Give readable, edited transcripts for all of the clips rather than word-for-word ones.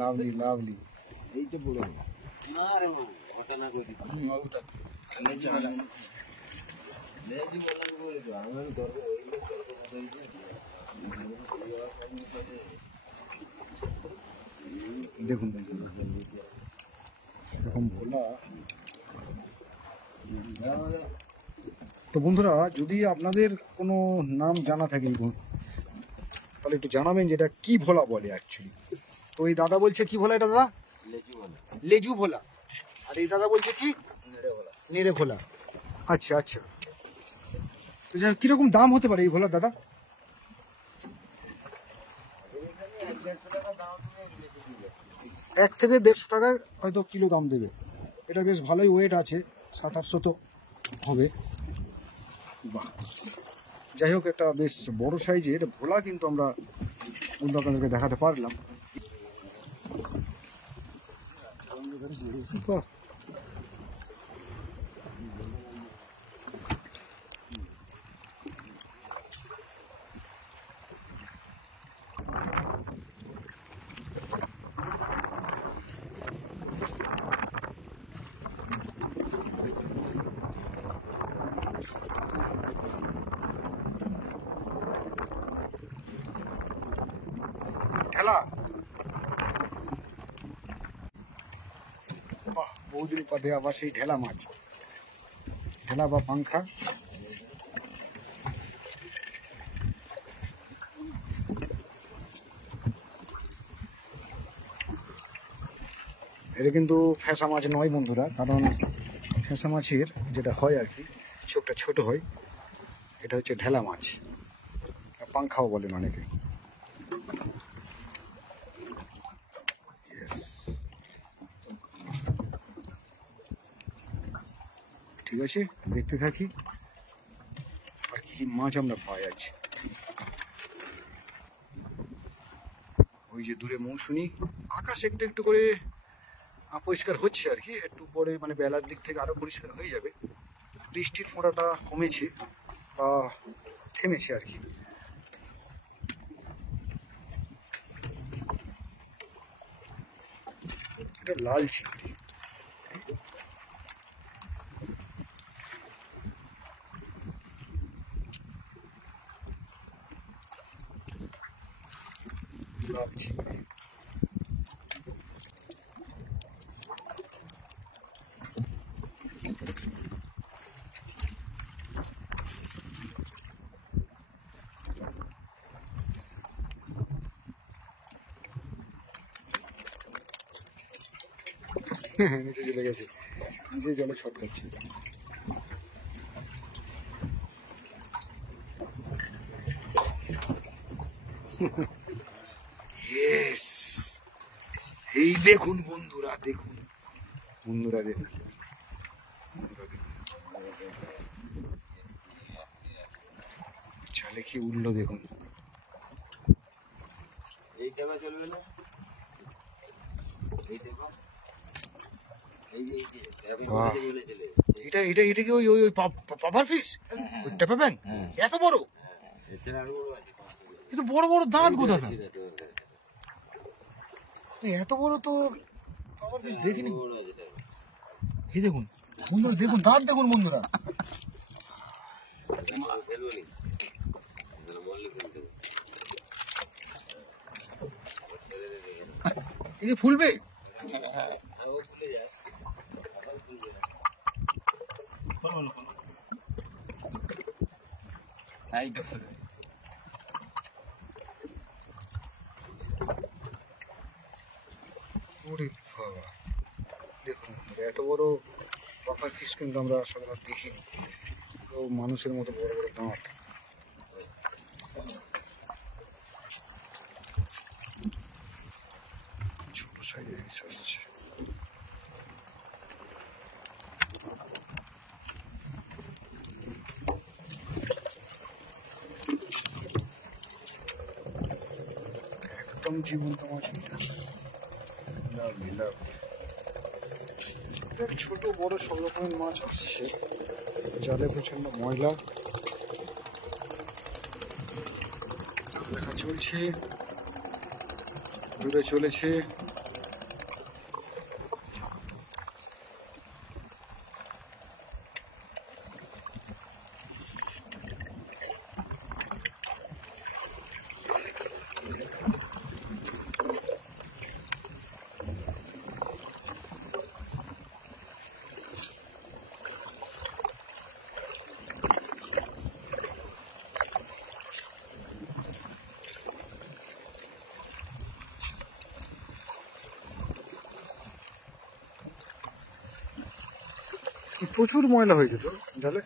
Lovely lovely এইটা বড় আরে ওটা না কই দিই ওটা লেজি বলা বলে তো আমি ধরব দেখুন এরকম ভোলা। তো বন্ধুরা, যদি আপনাদের কোনো নাম জানা থাকে তাহলে একটু জানাবেন যে এটা কি ভোলা বলে অ্যাকচুয়ালি। তো এই দাদা বলছে কি ভোলা এটা দাদা? লেজু ভোলা। আর এই দাদা বলছে কি? নেড়ে ভোলা। আচ্ছা আচ্ছা, তো যাই হোক, কিরকম দাম হতে পারে এই ভোলা দাদা? এক থেকে 150 টাকা হয়তো কিলো দাম দেবে। এটা বেশ ভালোই ওয়েট আছে, 700-800 তো হবে। বাহ, যাই হোক, একটা বেশ বড় সাইজের ভোলা কিন্তু আমরা বন্ধু আপনাদেরকে দেখাতে পারলাম। বাহ, ঢেলা। বাহ, বহুদিন পরে আবার সেই ঢেলা মাছ, ঢেলা বা পাংখা। এটা কিন্তু ফ্যাসা মাছ নয় বন্ধুরা, কারণ ফ্যাসা মাছের যেটা হয় আর কি চোখটা ছোট হয়, এটা হচ্ছে ঢেলা মাছ, পাংখাও বলেন অনেকে। ঠিক আছে, দেখতে থাকি আর কি মাছ আমরা পাই আজ। ওই যে দূরে মৌসুমী, আকাশ একটু একটু করে পরিষ্কার হচ্ছে আর কি, একটু পরে মানে বেলার দিক থেকে আরো পরিষ্কার হয়ে যাবে। বৃষ্টির ফোঁটাটা কমেছে বা থেমেছে আর কি। এটা লাল চিংড়ি। লাল চিংড়ি। নিচে চলে গেছে, নিচে জলে ছট খাচ্ছে। এই দেখুন বন্ধুরা, দেখুন বন্ধুরা, দেখুন চালে কি উঠলো দেখুন। এইটা চলবে না, এই দেখো এটা এটা এটা কি ওই ওই পাপার ফিশ, ওই টেপা ব্যাং? এত বড়? কিন্তু বড় বড় দাঁত কোথা? এত বড় তো পাপার ফিশ দেখিনি। এই দেখুন বন্ধুরা, দেখুন দাঁত দেখুন বন্ধুরা। এই ফুলবে, দেখুন এত বড় পাপার ফিশ কিন্তু আমরা সাধারণত দেখিনি। তো মানুষের মতো বড় বড় দাঁত। ছোট সাইজের ফিশ আসছে। একদম জীবন্ত মাছ, ছোট বড় সব রকমের মাছ আসছে। জালে প্রচন্ড ময়লা। দেখা চলছে, দূরে চলেছে। প্রচুর ময়লা হয়েছে তো জালে।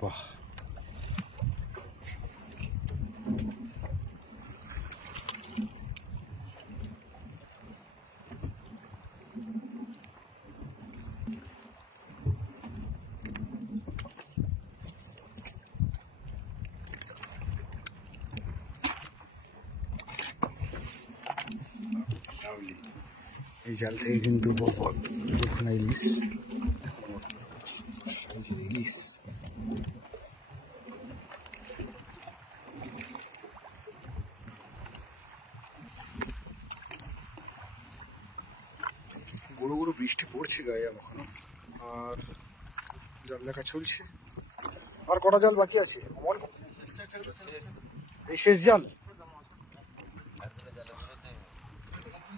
বাহ, এই জাল থেকে কিন্তু দুখানা ইলিশ, ইলিশ বড় বড় বৃষ্টি পড়ছে গায়ে এখনো, আর জাল দেখা চলছে। আর কটা জাল বাকি আছে? এই শেষ জাল?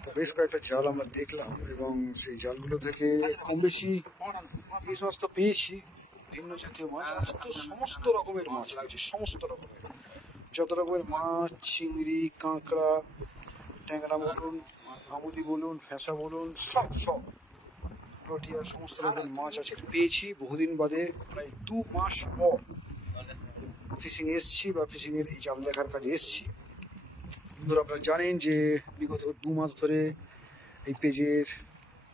তো বেশ কয়েকটা জাল আমরা দেখলাম এবং সেই জালগুলো থেকে কম বেশি ইলিশ মাছ তো পেয়েছি, ভিন্ন জাতীয় মাছ। আজ তো সমস্ত রকমের মাছ পেয়েছি, সমস্ত রকমের, যত রকমের মাছ, চিংড়ি, কাঁকড়া, ট্যাংরা বলুন, আমুদি বলুন, ফ্যাঁসা বলুন, সব সব রটিয়া, সমস্ত রকমের মাছ আজকে পেয়েছি। বহুদিন বাদে প্রায় 2 মাস পর ফিশিং এসছি বা ফিশিং এর এই জাল দেখার কাজে এসছি। বন্ধুরা, আপনারা জানেন যে বিগত 2 মাস ধরে এই পেজের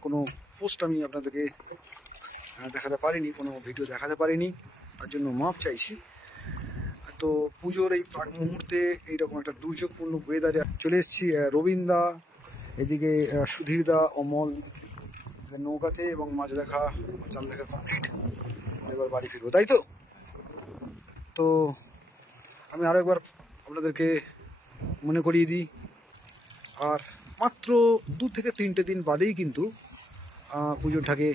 কোনো পোস্ট আমি আপনাদেরকে দেখাতে পারিনি, কোনো ভিডিও দেখাতে পারিনি, তার জন্য মাপ চাইছি। তো পুজোর এই প্রাক মুহূর্তে এইরকম একটা দুর্যোগপূর্ণ ওয়েদারে চলে এসেছি রবীন্দা, এদিকে সুধীরদা, অমল নৌকাতে, এবং মাছ দেখা, জাল দেখা কমপ্লিট। এবার বাড়ি ফিরবো, তাই তো? তো আমি আরো একবার আপনাদেরকে মনে করিয়ে দিই, আর মাত্র 2 থেকে 3টে দিন বাদেই কিন্তু পুজোটাকে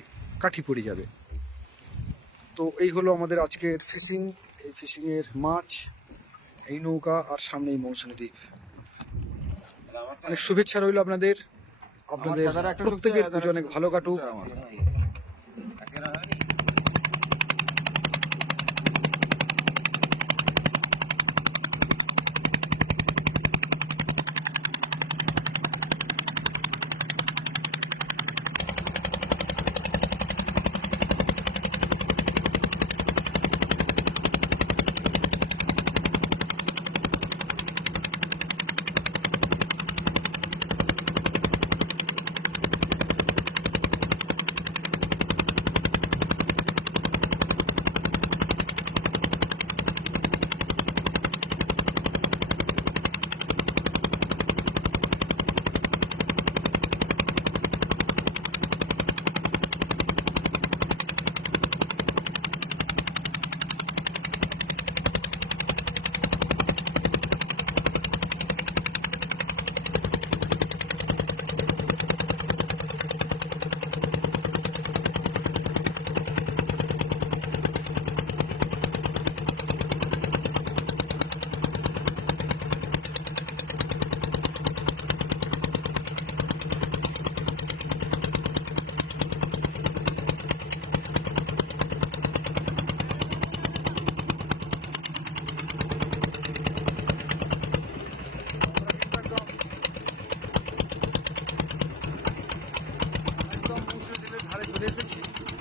কাঠি পড়ে যাবে। তো এই হলো আমাদের আজকের ফিশিং। এই ফিশিংয়ের মাছ, এই নৌকা, আর সামনে এই মৌসুমী দ্বীপ। অনেক শুভেচ্ছা রইল আপনাদের, আপনাদের প্রত্যেকের পুজো অনেক ভালো কাটুক। চলে এসেছি